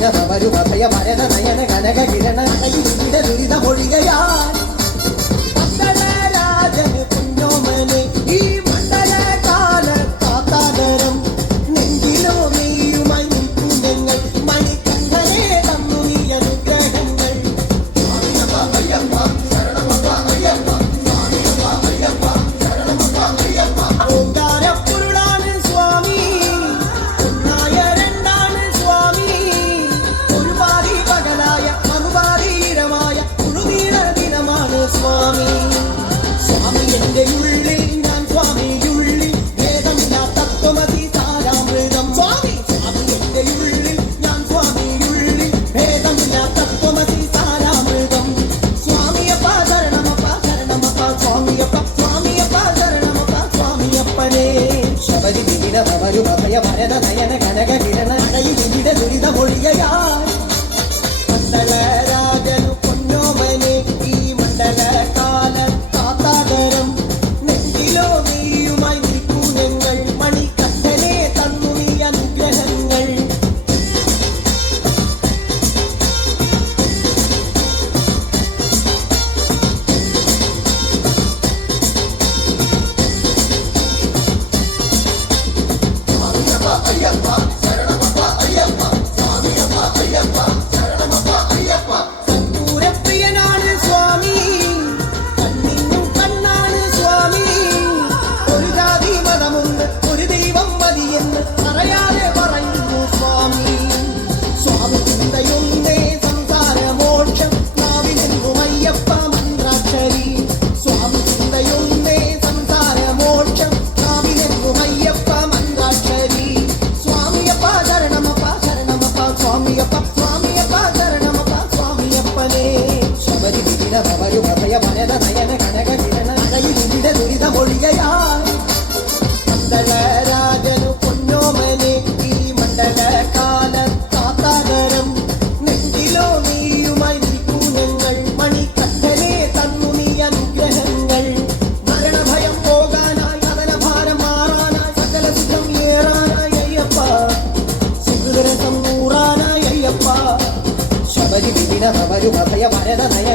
ഭയ ഭരത നയന കനക കിരണ ദുരിത മൊഴികയാൽ രാജന് കുഞ്ഞോമനെ ഈ മണ്ഡല കാല കാത്താതരം നെഞ്ചിലോ നീയുമായി നിൽക്കും ഞങ്ങൾ മണിക്കണ്ഠനെ തന്നു നീ അനുഗ്രഹങ്ങൾ ഓങ്കാരപ്പൊരുളാണ് സ്വാമി ഒന്നായരണ്ടാണ് സ്വാമി ഒരുപാടി പകലായ മറുപാടിയിടമായ ഉഴുവീണ ദിനമാണ് സ്വാമി സ്വാമി എന്റെ ഉള്ളിൽ ഞാൻ സ്വാമിയുള്ളിൽ ഭേദമില്ലാ തത്വമതി സാരാമൃതം സ്വാമി സ്വാമി എന്റെ ഉള്ളിൽ ഞാൻ സ്വാമിയുള്ളിൽ ഭേദമില്ലാ തത്വമതി സാരാമൃതം സ്വാമിയപ്പ ശരണമപ്പ ശരണമപ്പ സ്വാമിയപ്പ സ്വാമിയപ്പ ശരണമപ്പ സ്വാമിയപ്പനേ ശബരി വിവിധ ഭവരു ഭയ ഭരത നയന കനക കിരണ അടയിൽ വിവിധ ദുരിത മൊഴികയാൽ മണ്ഡല രാജനു പൊന്നോമനെ ഈ മണ്ഡല കാല കാത്താതരം നെഞ്ചിലോ നീയുമായി നിൽക്കൂ ഞങ്ങൾ മണിക്കണ്ഠനെ തന്നു നീ അനുഗ്രഹങ്ങൾ പൂരപ്രിയനാണ് സ്വാമി കണ്ണിനും കണ്ണാണ് സ്വാമി ഒരു ജാതി മതമുണ്ട് ഒരു ദൈവം മതിയെന്ന് പറയാതെ പറയുന്നു സ്വാമി സ്വാമി ചിന്തയുണ്ടേ സംസാരമോക്ഷം നാവിലെങ്ങും അയ്യപ്പ മന്ത്രാക്ഷരി സ്വാമി ചിന്തയുണ്ടേ സംസാരമോക്ഷം നാവിലെങ്ങും അയ്യപ്പ മന്ത്രാക്ഷരി സ്വാമിയപ്പ ശരണമപ്പ ശരണമപ്പ സ്വാമിയപ്പ സ്വാമിയപ്പ ശരണമപ്പ സ്വാമിയപ്പനേ ശബരി വിവിധ ഭവരു ഭയ ഭരത നയന കനക കിരണ അടയിൽ വിവിധ ദുരിത മൊഴികയാൽ മണ്ഡല രാജനു പൊന്നോമനെ ഈ മണ്ഡല കാല കാത്താതരം നെഞ്ചിലോ നീയുമായി നിൽക്കൂ ഞങ്ങൾ മണിക്കണ്ഠനെ തന്നു നീ അനുഗ്രഹങ്ങൾ മരണഭയം പോകാനായി അതനഭാരം മാറാനായി സകല സുഖം ഏറാനായി അയ്യപ്പ സുഹൃദരസം നൂറാനായി അയ്യപ്പ ശബരി വിവിധ ഭവരു ഭയ ഭരത നയ